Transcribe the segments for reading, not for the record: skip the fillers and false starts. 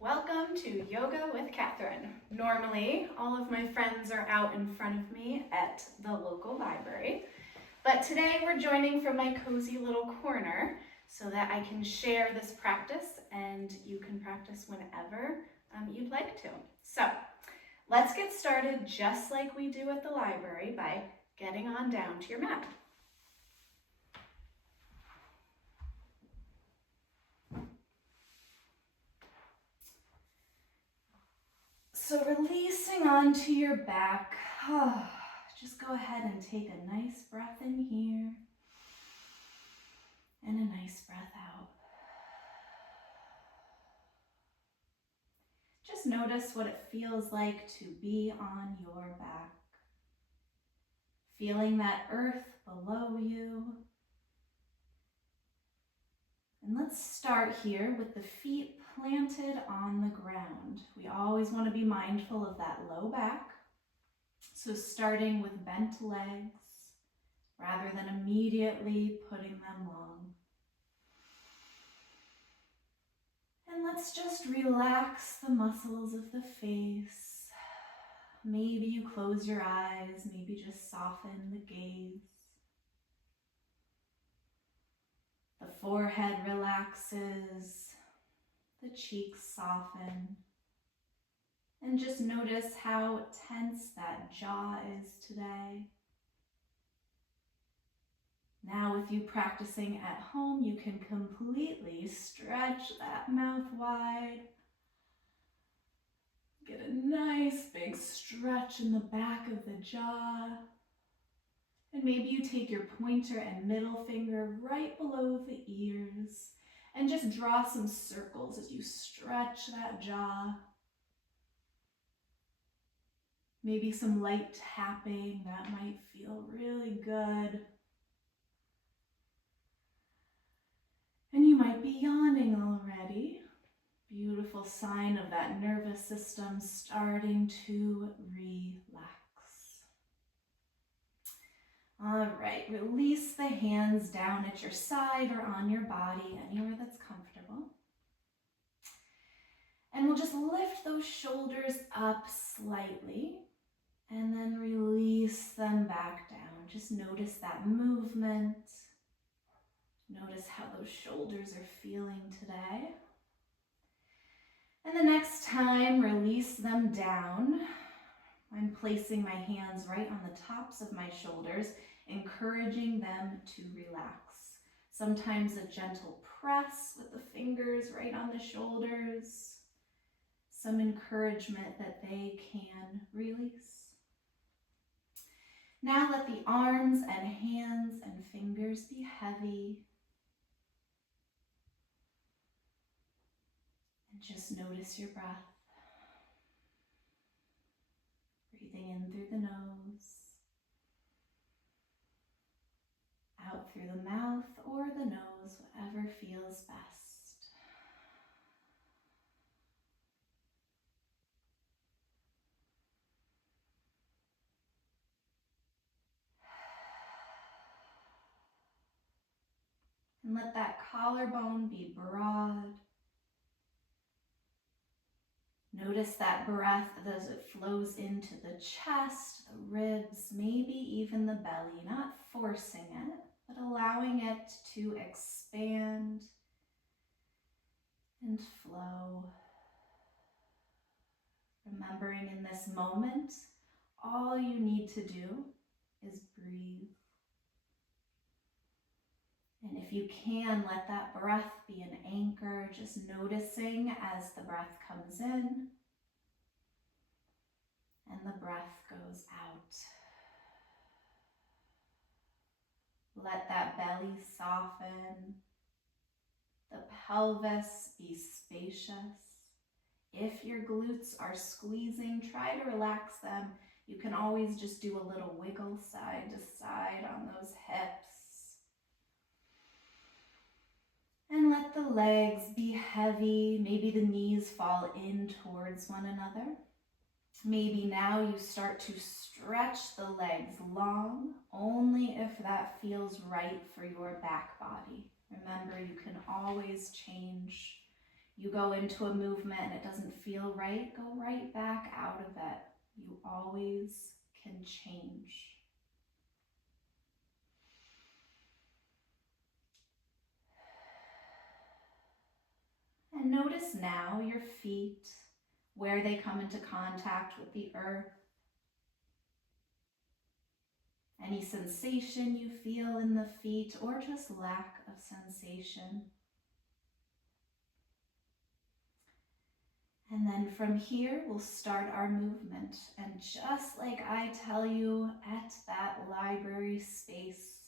Welcome to Yoga with Catherine. Normally, all of my friends are out in front of me at the local library, but today we're joining from my cozy little corner so that I can share this practice and you can practice whenever you'd like to. So let's get started just like we do at the library by getting on down to your mat. So releasing onto your back, just go ahead and take a nice breath in here and a nice breath out. Just notice what it feels like to be on your back. Feeling that earth below you. And let's start here with the feet planted on the ground. We always want to be mindful of that low back. So starting with bent legs rather than immediately putting them long. And let's just relax the muscles of the face. Maybe you close your eyes, maybe just soften the gaze. The forehead relaxes, the cheeks soften, and just notice how tense that jaw is today. Now with you practicing at home, you can completely stretch that mouth wide. Get a nice big stretch in the back of the jaw. And maybe you take your pointer and middle finger right below the ears and just draw some circles as you stretch that jaw. Maybe some light tapping, that might feel really good. And you might be yawning already. Beautiful sign of that nervous system starting to relax. All right, release the hands down at your side or on your body, anywhere that's comfortable. And we'll just lift those shoulders up slightly and then release them back down. Just notice that movement. Notice how those shoulders are feeling today. And the next time, release them down. I'm placing my hands right on the tops of my shoulders, encouraging them to relax. Sometimes a gentle press with the fingers right on the shoulders. Some encouragement that they can release. Now let the arms and hands and fingers be heavy. And just notice your breath. Breathing in through the nose, out through the mouth or the nose, whatever feels best. And let that collarbone be broad. Notice that breath as it flows into the chest, the ribs, maybe even the belly, not forcing it, but allowing it to expand and flow. Remembering in this moment, all you need to do is breathe. And if you can, let that breath be an anchor, just noticing as the breath comes in and the breath goes out. Let that belly soften, the pelvis be spacious. If your glutes are squeezing, try to relax them. You can always just do a little wiggle side to side on those hips. And let the legs be heavy. Maybe the knees fall in towards one another. Maybe now you start to stretch the legs long, only if that feels right for your back body. Remember, you can always change you go into a movement and it doesn't feel right, go right back out of it. You always can change. And notice now your feet, where they come into contact with the earth. Any sensation you feel in the feet or just lack of sensation. And then from here, we'll start our movement. And just like I tell you at that library space,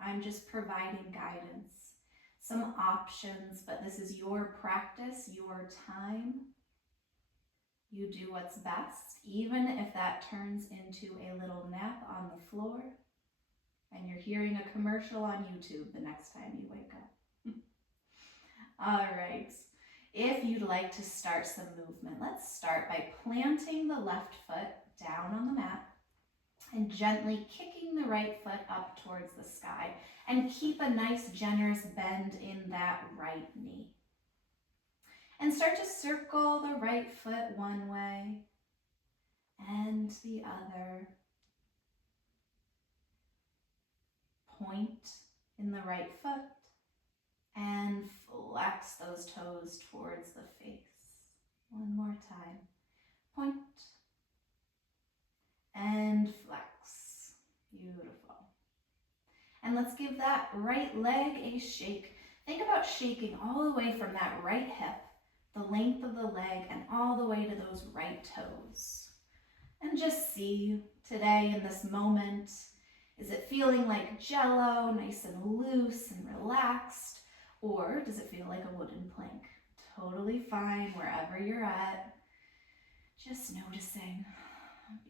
I'm just providing guidance, some options, but this is your practice, your time. You do what's best, even if that turns into a little nap on the floor and you're hearing a commercial on YouTube the next time you wake up. All right. If you'd like to start some movement, let's start by planting the left foot down on the mat and gently kicking the right foot up towards the sky. And keep a nice generous bend in that right knee. And start to circle the right foot one way and the other. Point in the right foot and flex those toes towards the face. One more time. Point and flex. Beautiful. And let's give that right leg a shake. Think about shaking all the way from that right hip, the length of the leg, and all the way to those right toes. And just see today in this moment, is it feeling like jello, nice and loose and relaxed? Or does it feel like a wooden plank? Totally fine wherever you're at. Just noticing.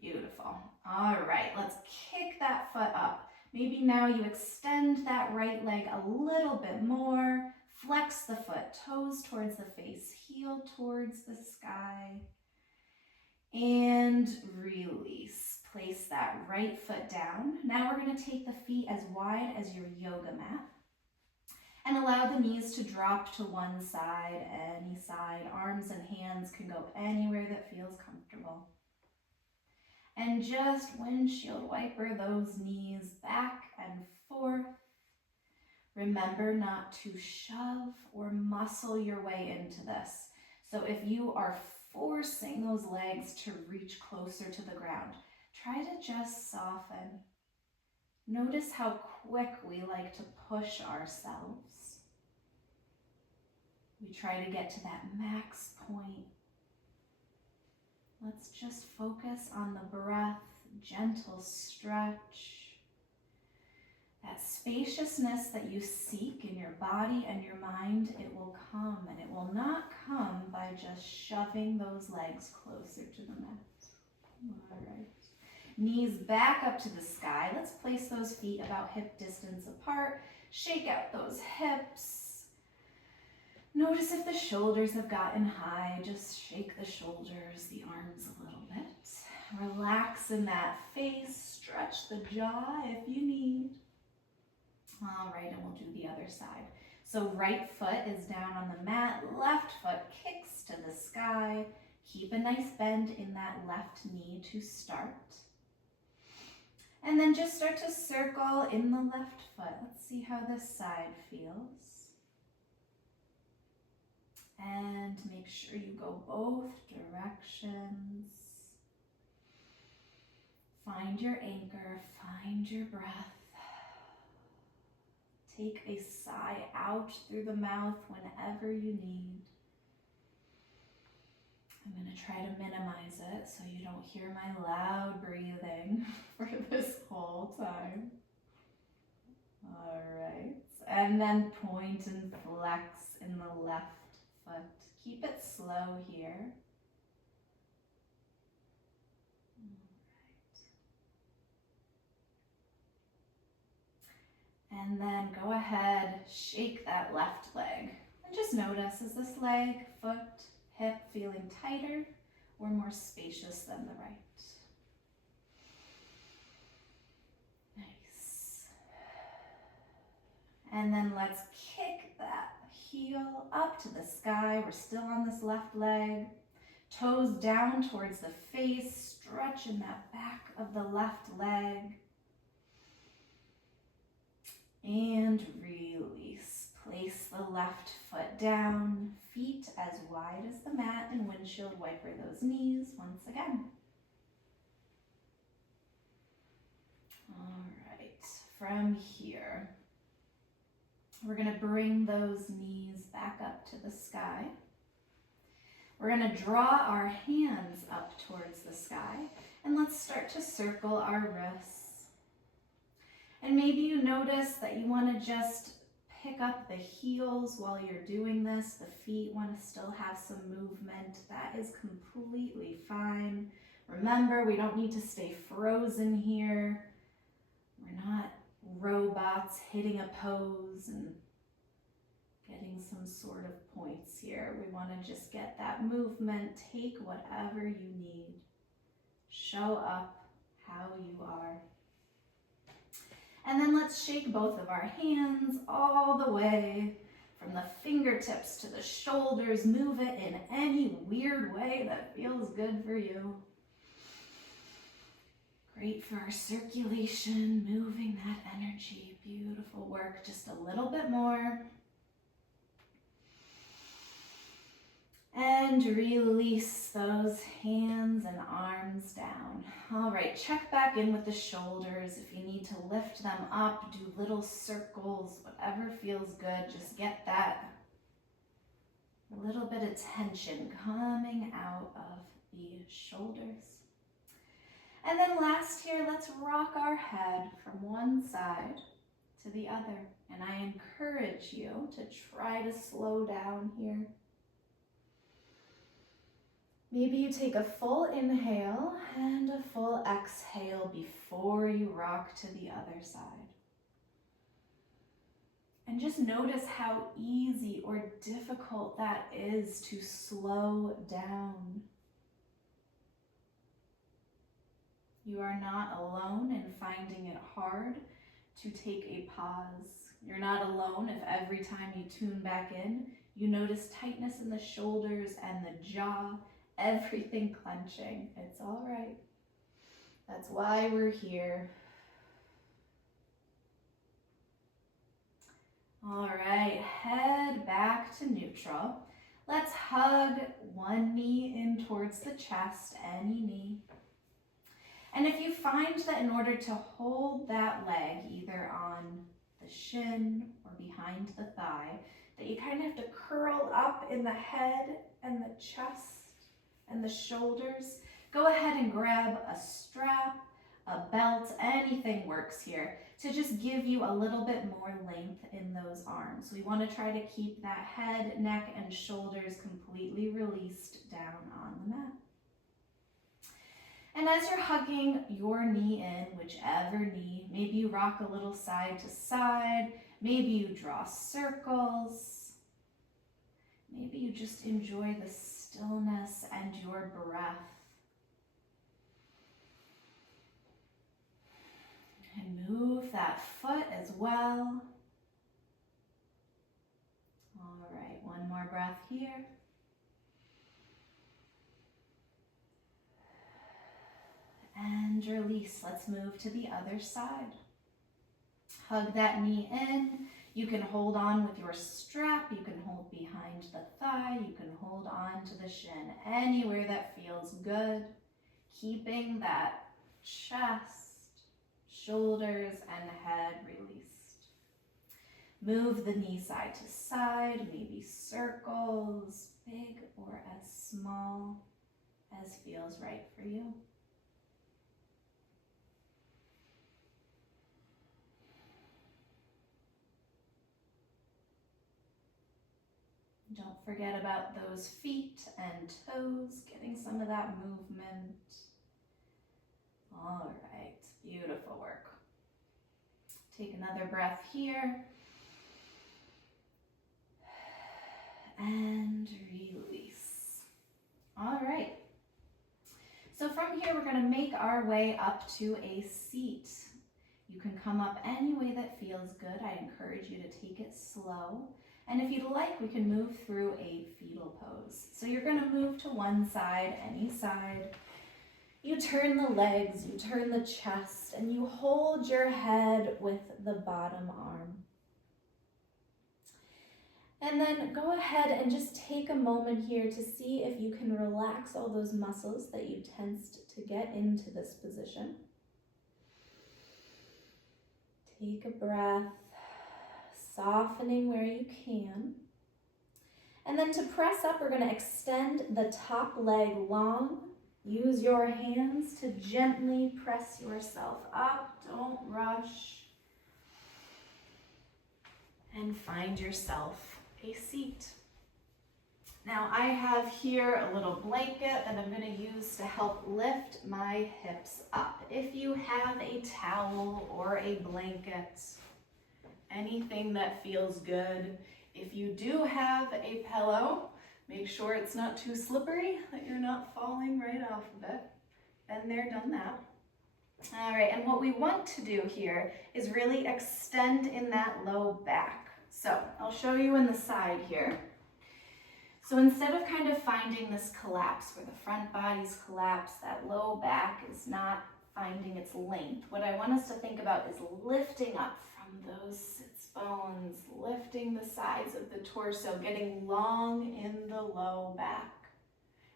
Beautiful. All right, let's kick that foot up. Maybe now you extend that right leg a little bit more. Flex the foot, toes towards the face, heel towards the sky. And release. Place that right foot down. Now we're going to take the feet as wide as your yoga mat. And allow the knees to drop to one side, any side. Arms and hands can go anywhere that feels comfortable. And just windshield wiper those knees back and forth. Remember not to shove or muscle your way into this. So if you are forcing those legs to reach closer to the ground, try to just soften. Notice how quick we like to push ourselves. We try to get to that max point. Let's just focus on the breath, gentle stretch. That spaciousness that you seek in your body and your mind, it will come, and it will not come by just shoving those legs closer to the mat. All right. Knees back up to the sky. Let's place those feet about hip distance apart. Shake out those hips. Notice if the shoulders have gotten high. Just shake the shoulders, the arms a little bit. Relax in that face. Stretch the jaw if you need. All right, and we'll do the other side. So right foot is down on the mat. Left foot kicks to the sky. Keep a nice bend in that left knee to start. And then just start to circle in the left foot. Let's see how this side feels. And make sure you go both directions. Find your anchor, find your breath. Take a sigh out through the mouth whenever you need. I'm going to try to minimize it so you don't hear my loud breathing for this whole time. All right. And then point and flex in the left foot. Keep it slow here. And then go ahead, shake that left leg. And just notice, is this leg, foot, hip feeling tighter or more spacious than the right? Nice. And then let's kick that heel up to the sky. We're still on this left leg. Toes down towards the face, stretching that back of the left leg. And release. Place the left foot down, feet as wide as the mat, and windshield wiper those knees once again. All right, from here, we're going to bring those knees back up to the sky. We're going to draw our hands up towards the sky, and let's start to circle our wrists. And maybe you notice that you want to just pick up the heels while you're doing this. The feet want to still have some movement. That is completely fine. Remember, we don't need to stay frozen here. We're not robots hitting a pose and getting some sort of points here. We want to just get that movement. Take whatever you need. Show up how you are. And then let's shake both of our hands all the way from the fingertips to the shoulders. Move it in any weird way that feels good for you. Great for our circulation, moving that energy. Beautiful work. Just a little bit more. And release those hands and arms down. All right, check back in with the shoulders. If you need to lift them up, do little circles, whatever feels good. Just get that little bit of tension coming out of the shoulders. And then last here, let's rock our head from one side to the other. And I encourage you to try to slow down here. Maybe you take a full inhale and a full exhale before you rock to the other side. And just notice how easy or difficult that is to slow down. You are not alone in finding it hard to take a pause. You're not alone if every time you tune back in, you notice tightness in the shoulders and the jaw, everything clenching. It's all right. That's why we're here. All right, head back to neutral. Let's hug one knee in towards the chest, any knee. And if you find that in order to hold that leg either on the shin or behind the thigh, that you kind of have to curl up in the head and the chest and the shoulders, go ahead and grab a strap, a belt, anything works here to just give you a little bit more length in those arms. We want to try to keep that head, neck, and shoulders completely released down on the mat. And as you're hugging your knee in, whichever knee, maybe you rock a little side to side, maybe you draw circles, maybe you just enjoy the stillness and your breath. And move that foot as well. All right, one more breath here. And release. Let's move to the other side. Hug that knee in. You can hold on with your strap. You can hold behind the thigh. You can hold on to the shin. Anywhere that feels good. Keeping that chest, shoulders, and head released. Move the knee side to side. Maybe circles, big or as small as feels right for you. Don't forget about those feet and toes, getting some of that movement. All right, beautiful work. Take another breath here. And release. All right. So from here, we're going to make our way up to a seat. You can come up any way that feels good. I encourage you to take it slow. And if you'd like, we can move through a fetal pose. So you're gonna move to one side, any side. You turn the legs, you turn the chest, and you hold your head with the bottom arm. And then go ahead and just take a moment here to see if you can relax all those muscles that you tensed to get into this position. Take a breath, softening where you can. And then to press up, we're going to extend the top leg long. Use your hands to gently press yourself up. Don't rush. And find yourself a seat. Now I have here a little blanket that I'm going to use to help lift my hips up. If you have a towel or a blanket, anything that feels good. If you do have a pillow, make sure it's not too slippery, that you're not falling right off of it. Been there, done that. All right, and what we want to do here is really extend in that low back. So I'll show you in the side here. So instead of kind of finding this collapse where the front body's collapsed, that low back is not finding its length, what I want us to think about is lifting up from those sits bones, lifting the sides of the torso, getting long in the low back.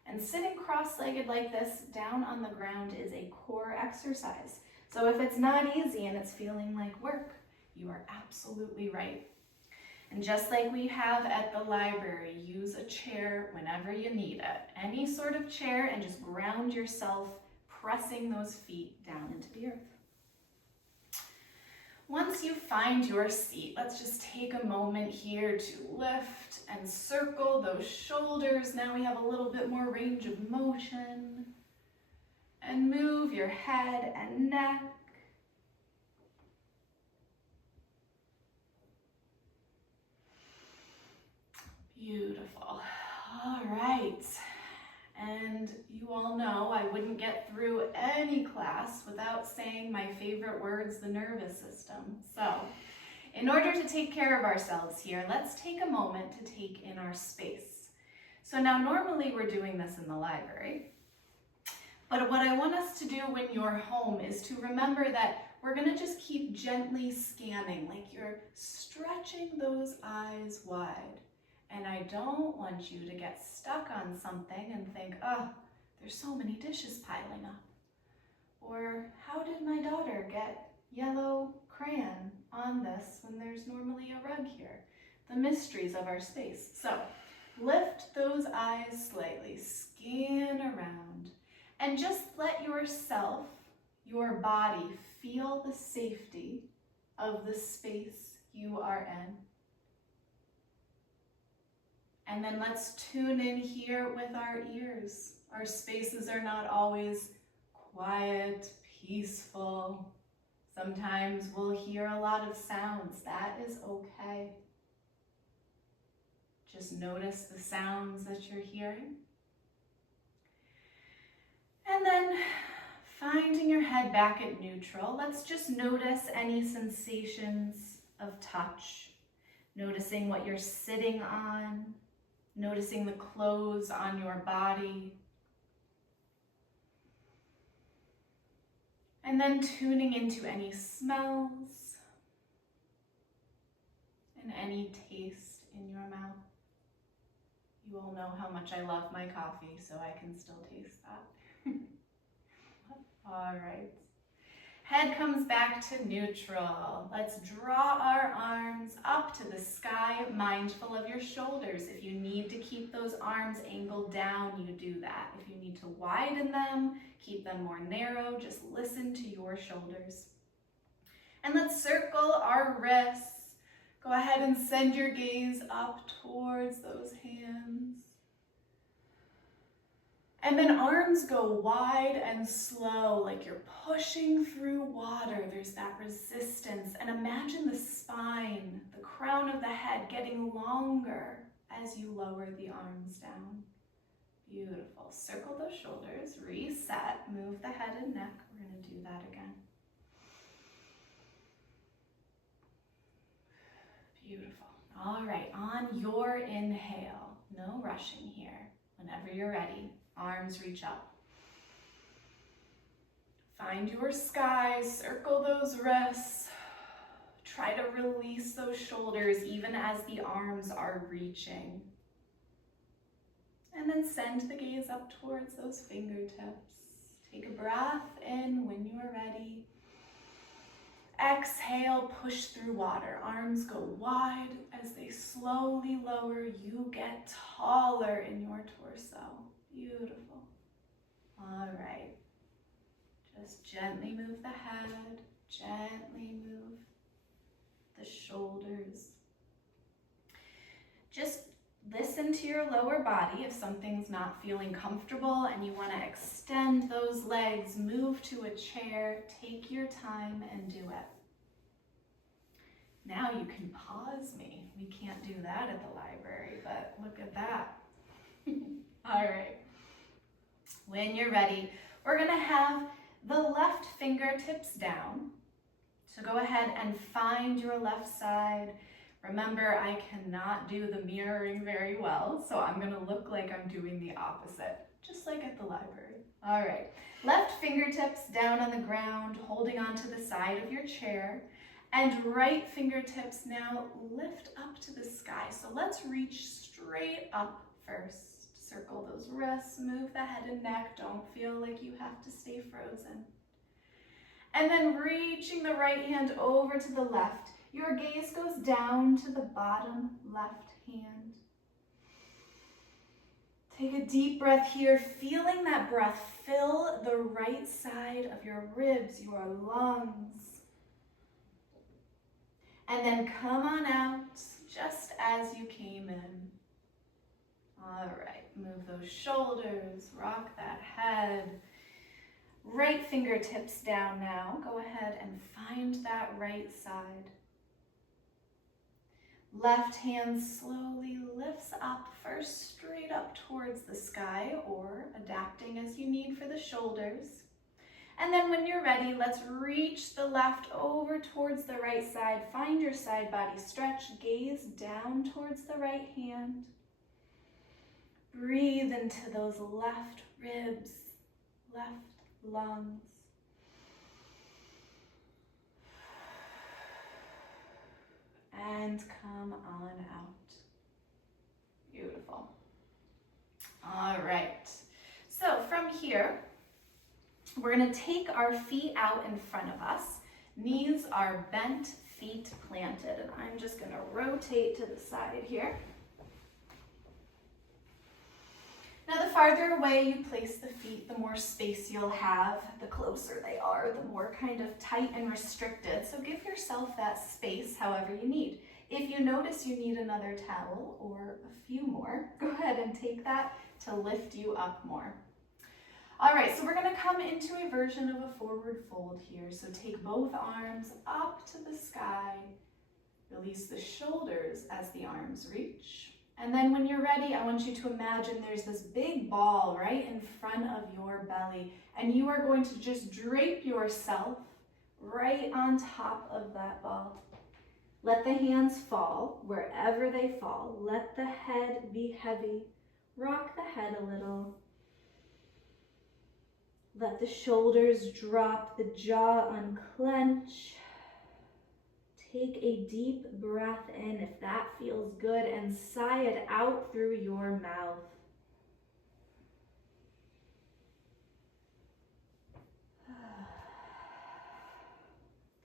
And sitting cross-legged like this down on the ground is a core exercise. So if it's not easy and it's feeling like work, you are absolutely right. And just like we have at the library, use a chair whenever you need it. Any sort of chair, and just ground yourself, pressing those feet down into the earth. Once you find your seat, let's just take a moment here to lift and circle those shoulders. Now we have a little bit more range of motion. And move your head and neck. Beautiful. All right. And you all know I wouldn't get through any class without saying my favorite words, the nervous system. So in order to take care of ourselves here, let's take a moment to take in our space. So now normally we're doing this in the library, but what I want us to do when you're home is to remember that we're gonna just keep gently scanning, like you're stretching those eyes wide. And I don't want you to get stuck on something and think, oh, there's so many dishes piling up. Or how did my daughter get yellow crayon on this when there's normally a rug here? The mysteries of our space. So lift those eyes slightly, scan around, and just let yourself, your body, feel the safety of the space you are in. And then let's tune in here with our ears. Our spaces are not always quiet, peaceful. Sometimes we'll hear a lot of sounds. That is okay. Just notice the sounds that you're hearing. And then finding your head back at neutral, let's just notice any sensations of touch. Noticing what you're sitting on. Noticing the clothes on your body. And then tuning into any smells and any taste in your mouth. You all know how much I love my coffee, so I can still taste that. All right. Head comes back to neutral. Let's draw our arms up to the sky, mindful of your shoulders. If you need to keep those arms angled down, you do that. If you need to widen them, keep them more narrow, just listen to your shoulders. And let's circle our wrists. Go ahead and send your gaze up towards those hands. And then arms go wide and slow, like you're pushing through water. There's that resistance. And imagine the spine, the crown of the head getting longer as you lower the arms down. Beautiful. Circle those shoulders, reset, move the head and neck. We're going to do that again. Beautiful. All right, on your inhale, no rushing here. Whenever you're ready, arms reach up. Find your sky, circle those wrists. Try to release those shoulders even as the arms are reaching. And then send the gaze up towards those fingertips. Take a breath in when you are ready. Exhale, push through water. Arms go wide as they slowly lower. You get taller in your torso. Beautiful. All right. Just gently move the head, gently move the shoulders. Just listen to your lower body. If something's not feeling comfortable and you want to extend those legs, move to a chair, take your time and do it. Now you can pause me. We can't do that at the library, but look at that. All right. When you're ready, we're going to have the left fingertips down. So go ahead and find your left side. Remember, I cannot do the mirroring very well, so I'm going to look like I'm doing the opposite, just like at the library. All right, left fingertips down on the ground, holding onto the side of your chair, and right fingertips now lift up to the sky. So let's reach straight up first. Circle those wrists, move the head and neck. Don't feel like you have to stay frozen. And then reaching the right hand over to the left. Your gaze goes down to the bottom left hand. Take a deep breath here, feeling that breath fill the right side of your ribs, your lungs. And then come on out just as you came in. All right, move those shoulders, rock that head. Right fingertips down now. Go ahead and find that right side. Left hand slowly lifts up, first straight up towards the sky or adapting as you need for the shoulders. And then when you're ready, let's reach the left over towards the right side. Find your side body stretch, gaze down towards the right hand. Breathe into those left ribs, left lungs. And come on out. Beautiful. All right. So from here, we're going to take our feet out in front of us. Knees are bent, feet planted. And I'm just going to rotate to the side here. Now, the farther away you place the feet, the more space you'll have. The closer they are, the more kind of tight and restricted. So give yourself that space however you need. If you notice you need another towel or a few more, go ahead and take that to lift you up more. All right, so we're going to come into a version of a forward fold here. So take both arms up to the sky. Release the shoulders as the arms reach. And then when you're ready, I want you to imagine there's this big ball right in front of your belly, and you are going to just drape yourself right on top of that ball. Let the hands fall wherever they fall. Let the head be heavy. Rock the head a little. Let the shoulders drop, the jaw unclench. Take a deep breath in if that feels good and sigh it out through your mouth.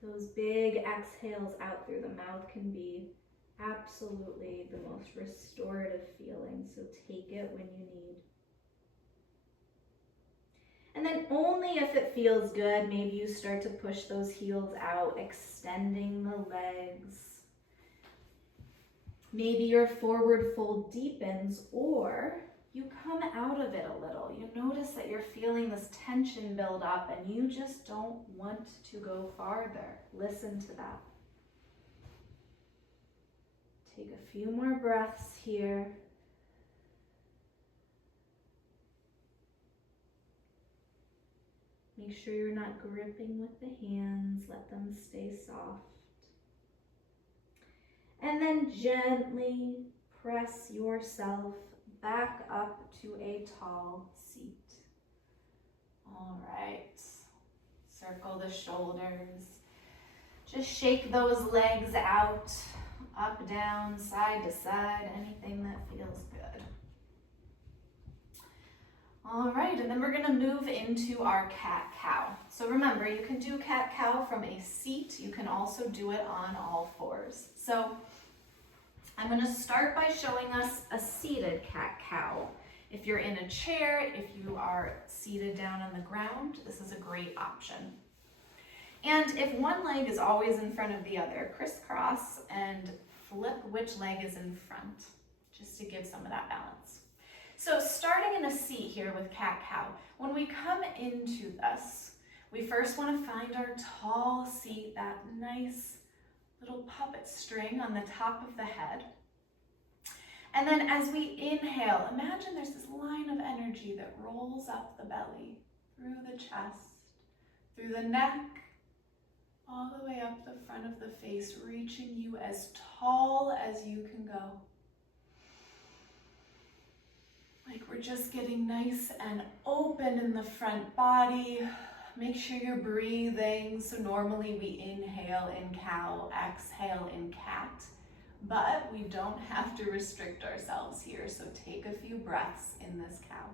Those big exhales out through the mouth can be absolutely the most restorative feeling, so take it when you need. And then only if it feels good, maybe you start to push those heels out, extending the legs. Maybe your forward fold deepens, or you come out of it a little. You notice that you're feeling this tension build up and you just don't want to go farther. Listen to that. Take a few more breaths here. Make sure you're not gripping with the hands. Let them stay soft. And then gently press yourself back up to a tall seat. All right. Circle the shoulders. Just shake those legs out, up, down, side to side, anything that feels good. All right, and then we're gonna move into our cat-cow. So remember, you can do cat-cow from a seat. You can also do it on all fours. So I'm gonna start by showing us a seated cat-cow. If you're in a chair, if you are seated down on the ground, this is a great option. And if one leg is always in front of the other, crisscross and flip which leg is in front, just to give some of that balance. So starting in a seat here with cat-cow, when we come into this, we first want to find our tall seat, that nice little puppet string on the top of the head. And then as we inhale, imagine there's this line of energy that rolls up the belly, through the chest, through the neck, all the way up the front of the face, reaching you as tall as you can go. Like we're just getting nice and open in the front body. Make sure you're breathing. So normally we inhale in cow, exhale in cat, but we don't have to restrict ourselves here. So take a few breaths in this cow.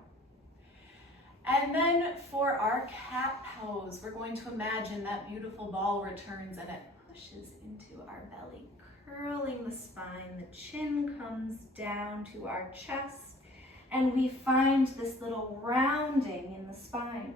And then for our cat pose, we're going to imagine that beautiful ball returns and it pushes into our belly, curling the spine. The chin comes down to our chest, and we find this little rounding in the spine.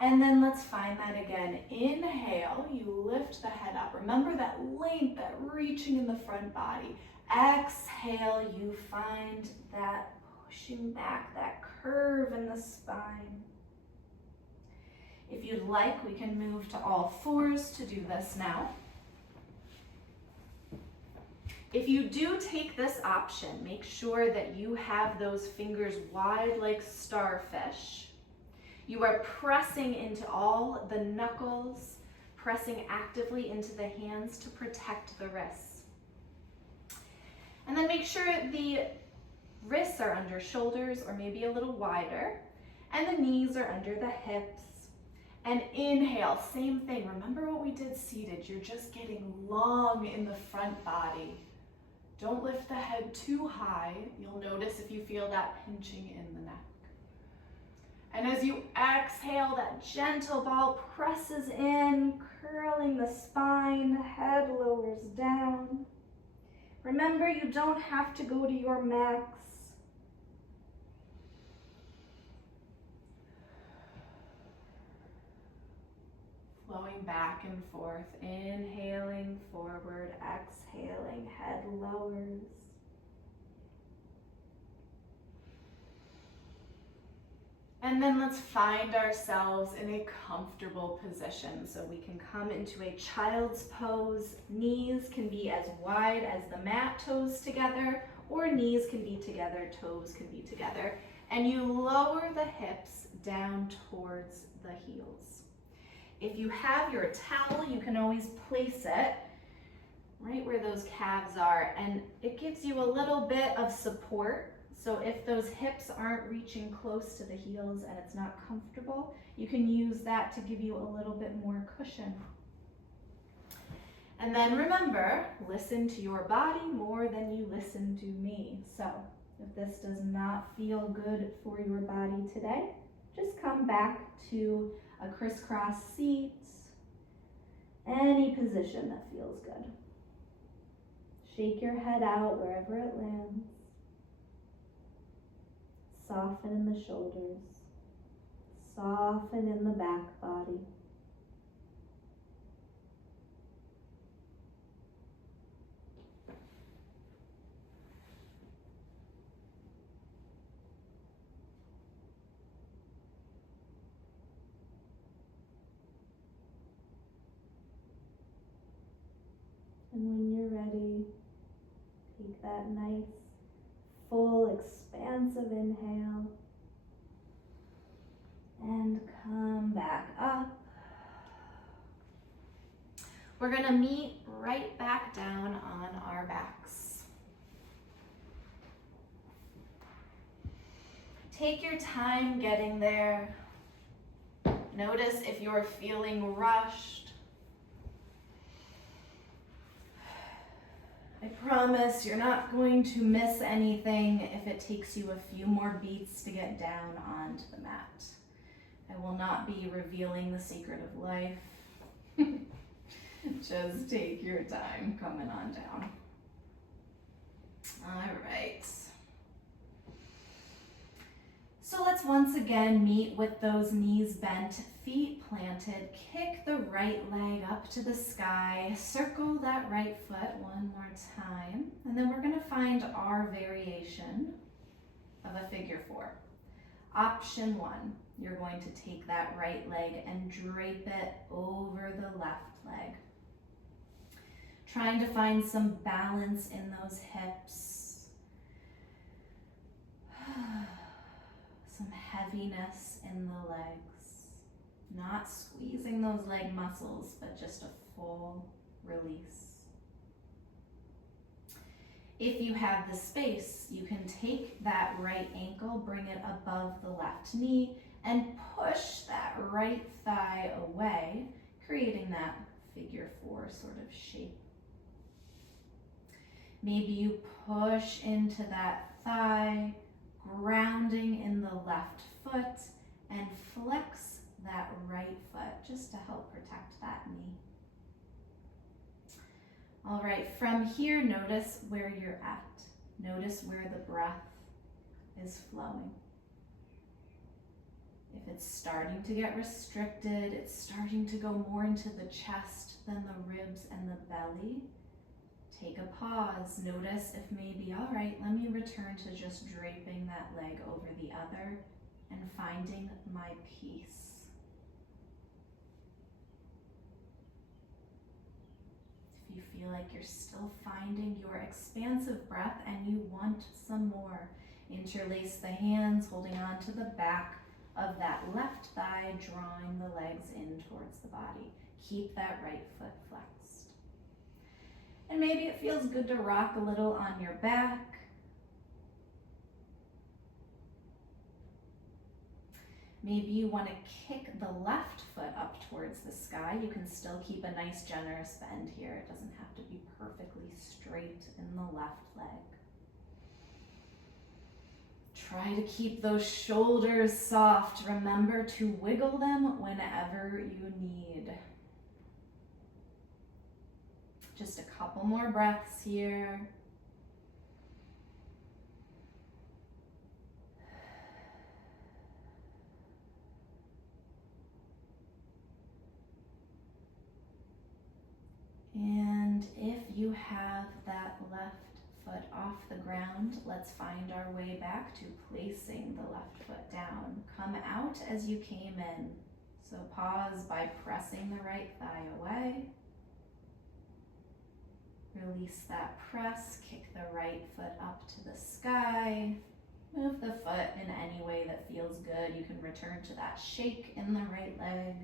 And then let's find that again. Inhale, you lift the head up. Remember that length, that reaching in the front body. Exhale, you find that pushing back, that curve in the spine. If you'd like, we can move to all fours to do this now. If you do take this option, make sure that you have those fingers wide like starfish. You are pressing into all the knuckles, pressing actively into the hands to protect the wrists. And then make sure the wrists are under shoulders or maybe a little wider, and the knees are under the hips. And inhale, same thing. Remember what we did seated. You're just getting long in the front body. Don't lift the head too high. You'll notice if you feel that pinching in the neck. And as you exhale, that gentle ball presses in, curling the spine, head lowers down. Remember, you don't have to go to your max. Flowing back and forth, inhaling forward, exhaling, head lowers. And then let's find ourselves in a comfortable position. So we can come into a child's pose. Knees can be as wide as the mat, toes together, or knees can be together, toes can be together. And you lower the hips down towards the heels. If you have your towel, you can always place it right where those calves are, and it gives you a little bit of support. So if those hips aren't reaching close to the heels and it's not comfortable, you can use that to give you a little bit more cushion. And then remember, listen to your body more than you listen to me. So if this does not feel good for your body today, just come back to a crisscross seat, any position that feels good. Shake your head out wherever it lands. Soften in the shoulders. Soften in the back body. And when you're ready, take that nice, full, expansive inhale and come back up. We're gonna meet right back down on our backs. Take your time getting there. Notice if you're feeling rushed. I promise you're not going to miss anything if it takes you a few more beats to get down onto the mat. I will not be revealing the secret of life. Just take your time coming on down. All right. So let's once again meet with those knees bent, feet planted. Kick the right leg up to the sky. Circle that right foot one more time. And then we're going to find our variation of a figure four. Option one, you're going to take that right leg and drape it over the left leg. Trying to find some balance in those hips. Some heaviness in the legs. Not squeezing those leg muscles, but just a full release. If you have the space, you can take that right ankle, bring it above the left knee, and push that right thigh away, creating that figure four sort of shape. Maybe you push into that thigh, grounding in the left foot, and flex that right foot just to help protect that knee. All right, from here, notice where you're at. Notice where the breath is flowing. If it's starting to get restricted, it's starting to go more into the chest than the ribs and the belly, take a pause. Notice if maybe, all right, let me return to just draping that leg over the other and finding my peace. If you feel like you're still finding your expansive breath and you want some more, interlace the hands, holding on to the back of that left thigh, drawing the legs in towards the body. Keep that right foot flexed. And maybe it feels good to rock a little on your back. Maybe you want to kick the left foot up towards the sky. You can still keep a nice generous bend here. It doesn't have to be perfectly straight in the left leg. Try to keep those shoulders soft. Remember to wiggle them whenever you need. Just a couple more breaths here. And if you have that left foot off the ground, let's find our way back to placing the left foot down. Come out as you came in. So pause by pressing the right thigh away. Release that press, kick the right foot up to the sky. Move the foot in any way that feels good. You can return to that shake in the right leg.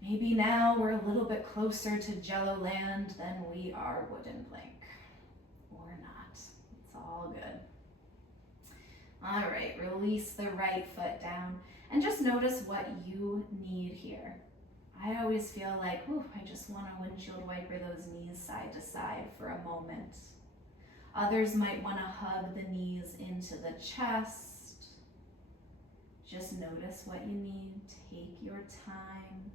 Maybe now we're a little bit closer to Jello land than we are wooden plank. Or not. It's all good. All right, release the right foot down and just notice what you need here. I always feel like, I just want to windshield wiper those knees side to side for a moment. Others might want to hug the knees into the chest. Just notice what you need. Take your time.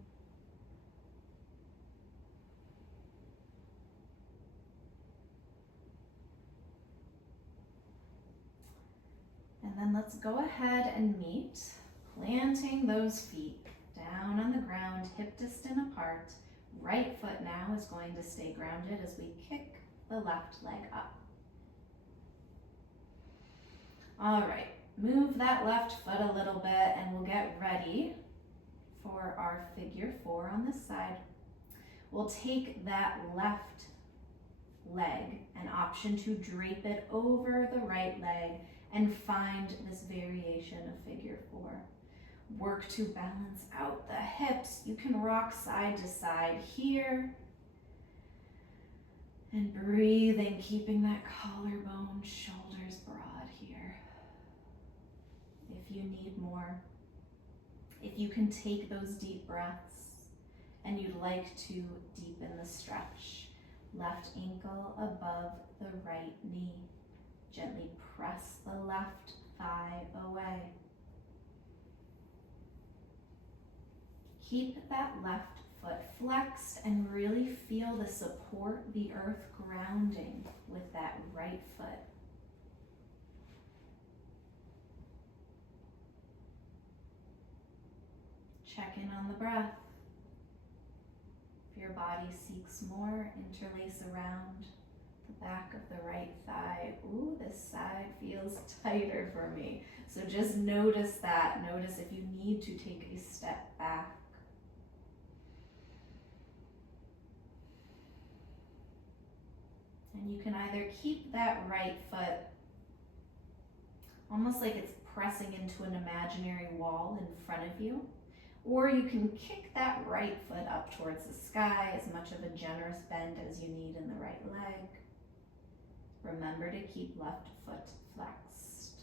And then let's go ahead and meet, planting those feet down on the ground, hip distant apart. Right foot now is going to stay grounded as we kick the left leg up. All right, move that left foot a little bit and we'll get ready for our figure four on this side. We'll take that left leg, an option to drape it over the right leg and find this variation of figure four. Work to balance out the hips. You can rock side to side here And breathing, keeping that collarbone, shoulders broad here. If you need more, if you can take those deep breaths and you'd like to deepen the stretch, left ankle above the right knee. Gently press the left thigh away. Keep that left foot flexed and really feel the support, the earth grounding with that right foot. Check in on the breath. If your body seeks more, interlace around the back of the right thigh. Ooh, this side feels tighter for me. So just notice that. Notice if you need to take a step back. And you can either keep that right foot almost like it's pressing into an imaginary wall in front of you, or you can kick that right foot up towards the sky, as much of a generous bend as you need in the right leg. Remember to keep left foot flexed.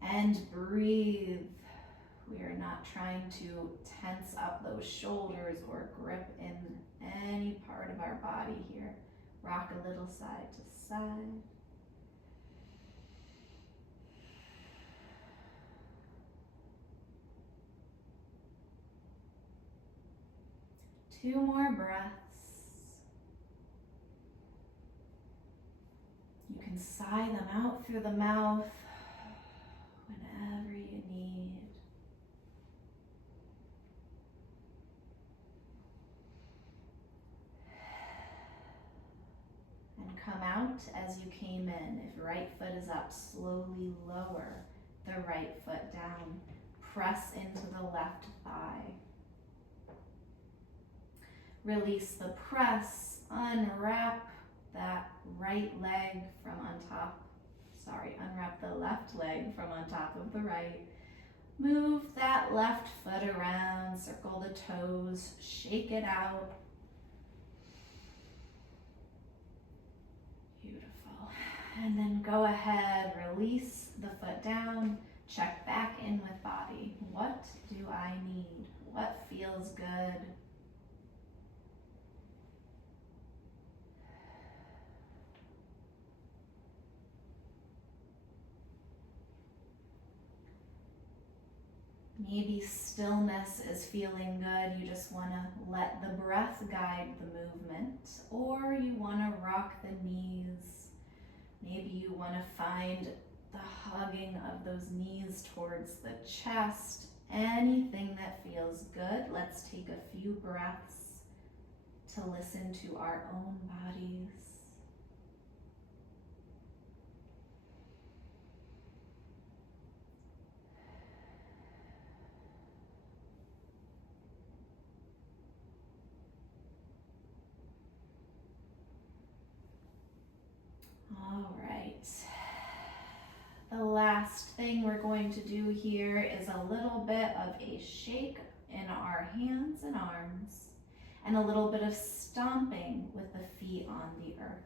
And breathe. We are not trying to tense up those shoulders or grip in any part of our body here. Rock a little side to side. Two more breaths. You can sigh them out through the mouth whenever you need. And come out as you came in. If right foot is up, slowly lower the right foot down. Press into the left thigh. Release the press, unwrap that right leg from on top. Unwrap the left leg from on top of the right. Move that left foot around, circle the toes, shake it out. Beautiful. And then go ahead, release the foot down, check back in with body. What do I need? What feels good? Maybe stillness is feeling good. You just want to let the breath guide the movement, or you want to rock the knees. Maybe you want to find the hugging of those knees towards the chest. Anything that feels good. Let's take a few breaths to listen to our own bodies. All right. The last thing we're going to do here is a little bit of a shake in our hands and arms and a little bit of stomping with the feet on the earth.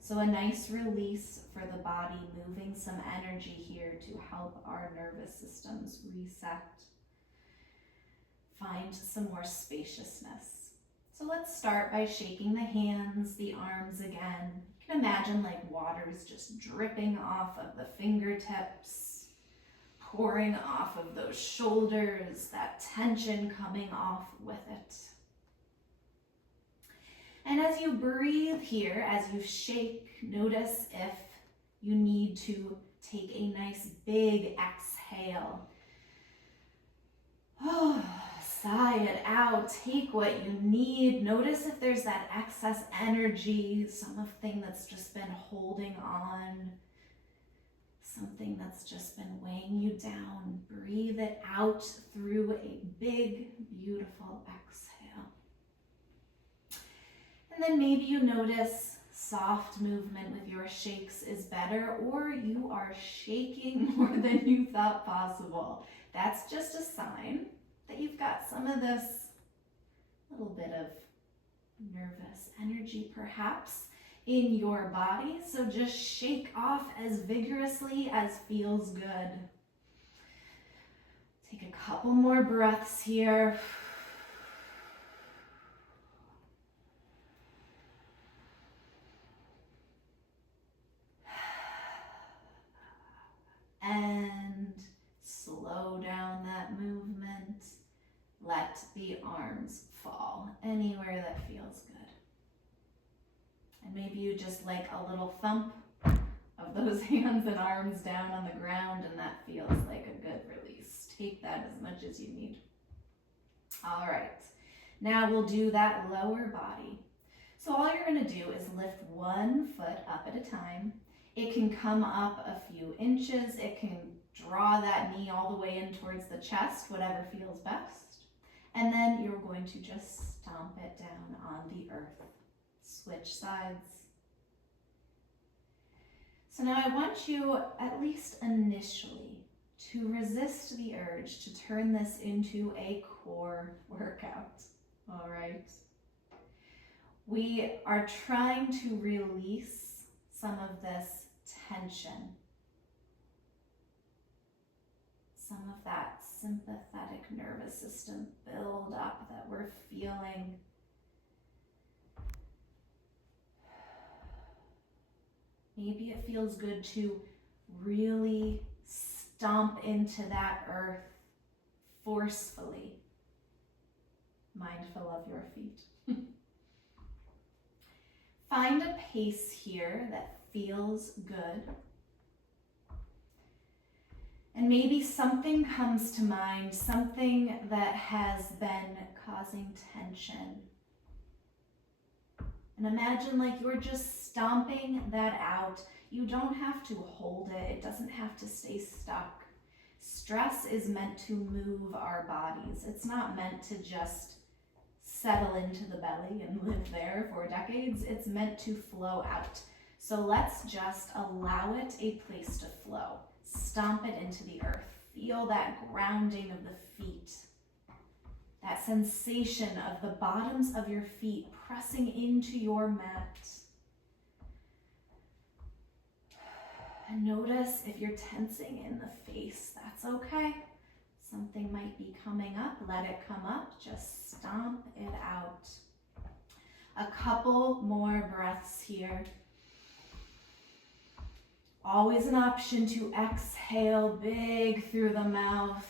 So a nice release for the body, moving some energy here to help our nervous systems reset. Find some more spaciousness. So let's start by shaking the hands, the arms again. You can imagine like water's just dripping off of the fingertips, pouring off of those shoulders, that tension coming off with it. And as you breathe here, as you shake, notice if you need to take a nice big exhale. Oh, sigh it out, take what you need. Notice if there's that excess energy, something that's just been holding on, something that's just been weighing you down. Breathe it out through a big, beautiful exhale. And then maybe you notice soft movement with your shakes is better, or you are shaking more than you thought possible. That's just a sign that you've got some of this little bit of nervous energy perhaps in your body. So just shake off as vigorously as feels good. Take a couple more breaths here. And slow down that movement. Let the arms fall anywhere that feels good. And maybe you just like a little thump of those hands and arms down on the ground, and that feels like a good release. Take that as much as you need. All right, now we'll do that lower body. So all you're gonna do is lift one foot up at a time. It can come up a few inches. It can draw that knee all the way in towards the chest, whatever feels best. And then you're going to just stomp it down on the earth. Switch sides. So now I want you, at least initially, to resist the urge to turn this into a core workout. All right. We are trying to release some of this tension, some of that sympathetic nervous system build up that we're feeling. Maybe it feels good to really stomp into that earth forcefully, mindful of your feet. Find a pace here that feels good. And maybe something comes to mind, something that has been causing tension. And imagine like you're just stomping that out. You don't have to hold it. It doesn't have to stay stuck. Stress is meant to move our bodies. It's not meant to just settle into the belly and live there for decades. It's meant to flow out. So let's just allow it a place to flow. Stomp it into the earth. Feel that grounding of the feet. That sensation of the bottoms of your feet pressing into your mat. And notice if you're tensing in the face, that's okay. Something might be coming up, let it come up, just stomp it out. A couple more breaths here. Always an option to exhale big through the mouth.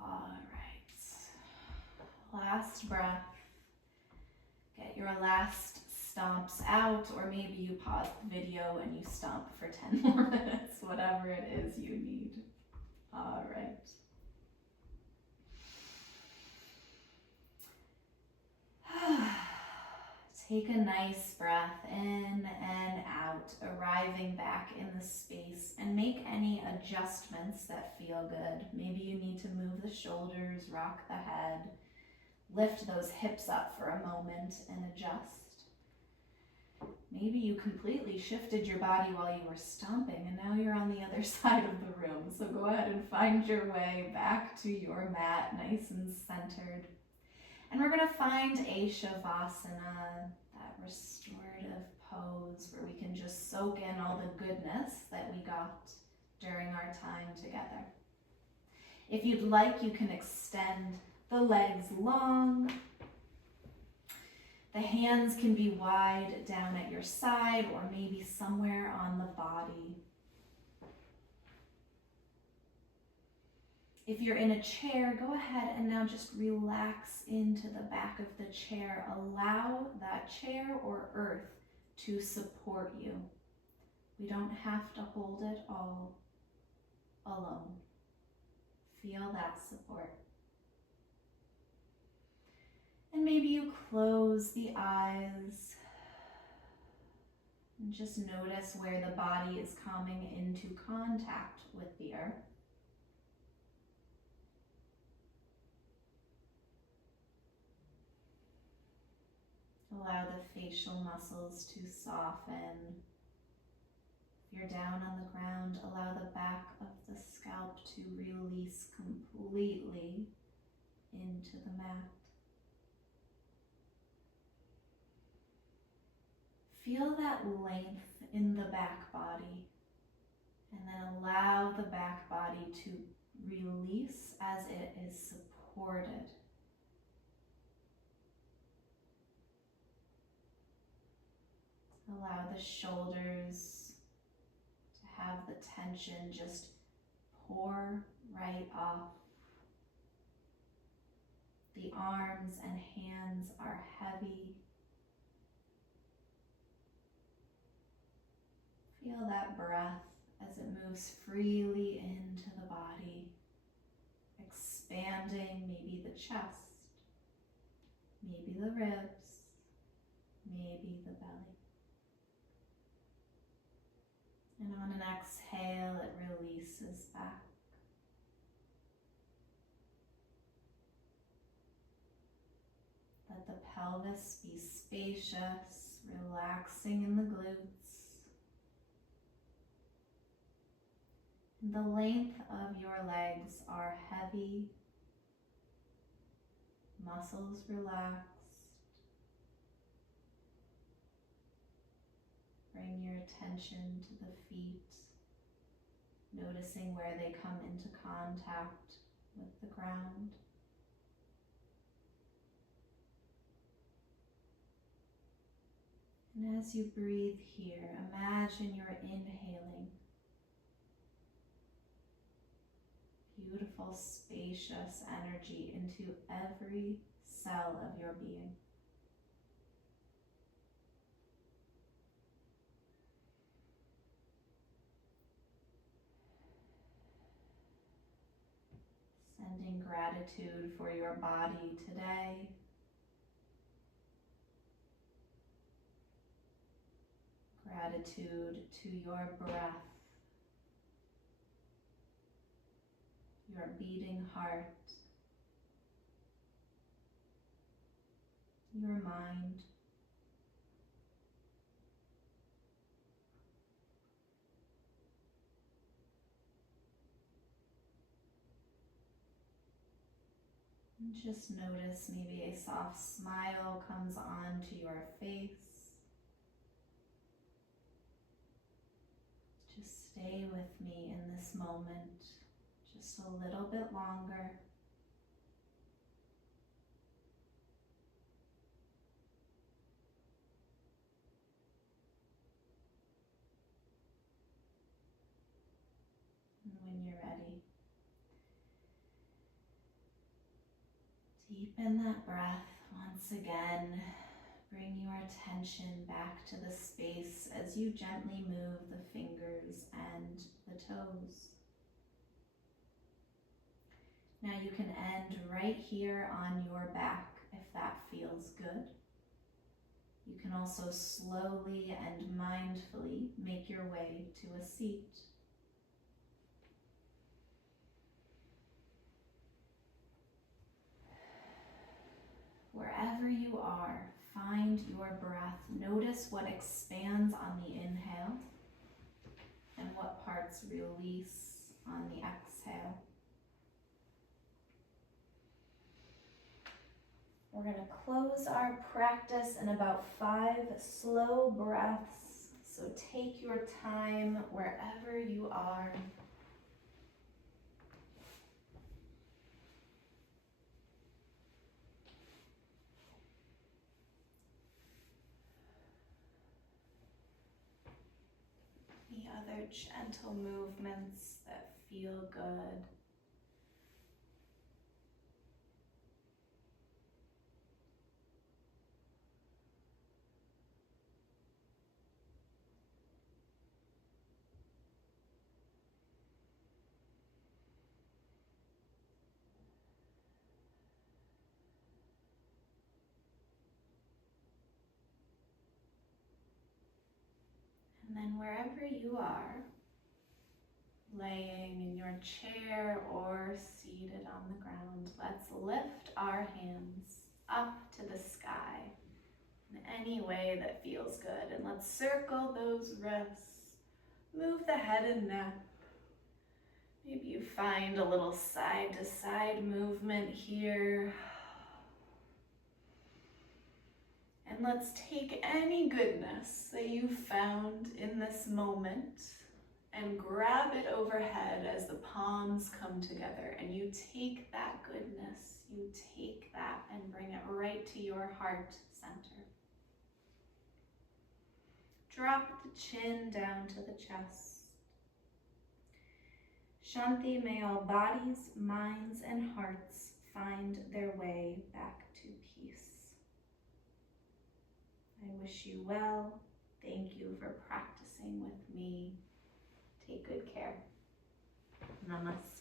All right, last breath. Get your last stomps out, or maybe you pause the video and you stomp for 10 more minutes, whatever it is you need. All right. Take a nice breath in and out, arriving back in the space, and make any adjustments that feel good. Maybe you need to move the shoulders, rock the head, lift those hips up for a moment and adjust. Maybe you completely shifted your body while you were stomping and now you're on the other side of the room. So go ahead and find your way back to your mat, nice and centered. And we're going to find a Shavasana, that restorative pose where we can just soak in all the goodness that we got during our time together. If you'd like, you can extend the legs long. The hands can be wide down at your side or maybe somewhere on the body. If you're in a chair, go ahead and now just relax into the back of the chair. Allow that chair or earth to support you. We don't have to hold it all alone. Feel that support. And maybe you close the eyes and just notice where the body is coming into contact with the earth. Allow the facial muscles to soften. If you're down on the ground, allow the back of the scalp to release completely into the mat. Feel that length in the back body, and then allow the back body to release as it is supported. Allow the shoulders to have the tension just pour right off. The arms and hands are heavy. Feel that breath as it moves freely into the body, expanding maybe the chest, maybe the ribs, maybe the belly. And on an exhale, it releases back. Let the pelvis be spacious, relaxing in the glutes. The length of your legs are heavy, muscles relaxed. Bring your attention to the feet, noticing where they come into contact with the ground. And as you breathe here, imagine you're inhaling beautiful, spacious energy into every cell of your being. Sending gratitude for your body today. Gratitude to your breath, your beating heart, your mind. And just notice maybe a soft smile comes onto your face. Just stay with me in this moment just a little bit longer. And when you're ready, deepen that breath once again. Bring your attention back to the space as you gently move the fingers and the toes. Now you can end right here on your back if that feels good. You can also slowly and mindfully make your way to a seat. Wherever you are, find your breath. Notice what expands on the inhale and what parts release on the exhale. We're going to close our practice in about 5 slow breaths. So take your time wherever you are. Any other gentle movements that feel good? And then wherever you are, laying in your chair or seated on the ground, let's lift our hands up to the sky in any way that feels good. And let's circle those wrists, Move the head and neck. Maybe you find a little side to side movement here. And let's take any goodness that you found in this moment and grab it overhead as the palms come together. And you take that goodness, you take that and bring it right to your heart center. Drop the chin down to the chest. Shanti, may all bodies, minds, and hearts find their way back to peace. I wish you well. Thank you for practicing with me. Take good care. Namaste.